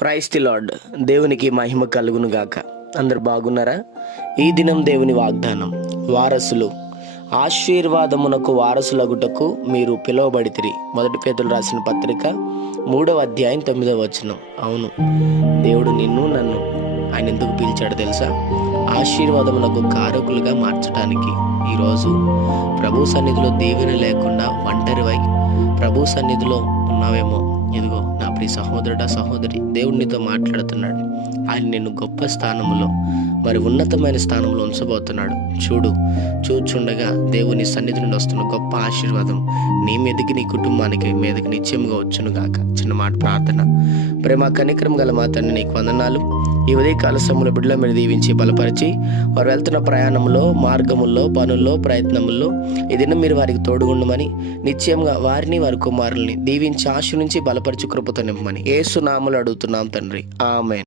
Praise the lord. దేవునికి మహిమ కలుగును గాక. అందరు బాగున్నారా? ఈ దినం దేవుని వాగ్దానం, వారసులు ఆశీర్వాదమునకు వారసులగుటకు మీరు పిలువబడితిరి. 1 పేతురు రాసిన పత్రిక 3వ అధ్యాయం 9వ వచనం. అవును, దేవుడు నిన్ను నన్ను ఆయన ఎందుకు పిలిచాడు తెలుసా? ఆశీర్వాదమునకు కారకులుగా మార్చడానికి. ఈరోజు ప్రభు సన్నిధిలో దీవెన లేకుండా ఒంటరివై ప్రభు సన్నిధిలో ఉన్నావేమో. ఇదిగో నా ప్రియ సహోదరుడా, సహోదరి, దేవుడు నీతో మాట్లాడుతున్నాడు. ఆయన నిన్ను గొప్ప స్థానంలో, మరి ఉన్నతమైన స్థానంలో ఉంచబోతున్నాడు. చూచుండగా దేవుని సన్నిధి నుండి వస్తున్న గొప్ప ఆశీర్వాదం నీ మీదకి, నీ కుటుంబానికి మీదకి నిత్యముగా వచ్చును గాక. చిన్న మాట ప్రార్థన. ప్రేమ కనికరం గల మా తండ్రి, నీకు వందనాలు. ఈ ఉదయకాల సమయంలో బిడ్డల మీద దీవించి బలపరిచి, వారు వెళ్తున్న ప్రయాణంలో, మార్గముల్లో, పనుల్లో, ప్రయత్నముల్లో ఈ దినం మీరు వారికి తోడుగుండమని, నిశ్చయంగా వారిని, వారి కుమారుల్ని దీవించి ఆశీర్వించి బలపరిచి కృపతో నింపమని యేసు నామములో అడుగుతున్నాం తండ్రి. ఆమేన్.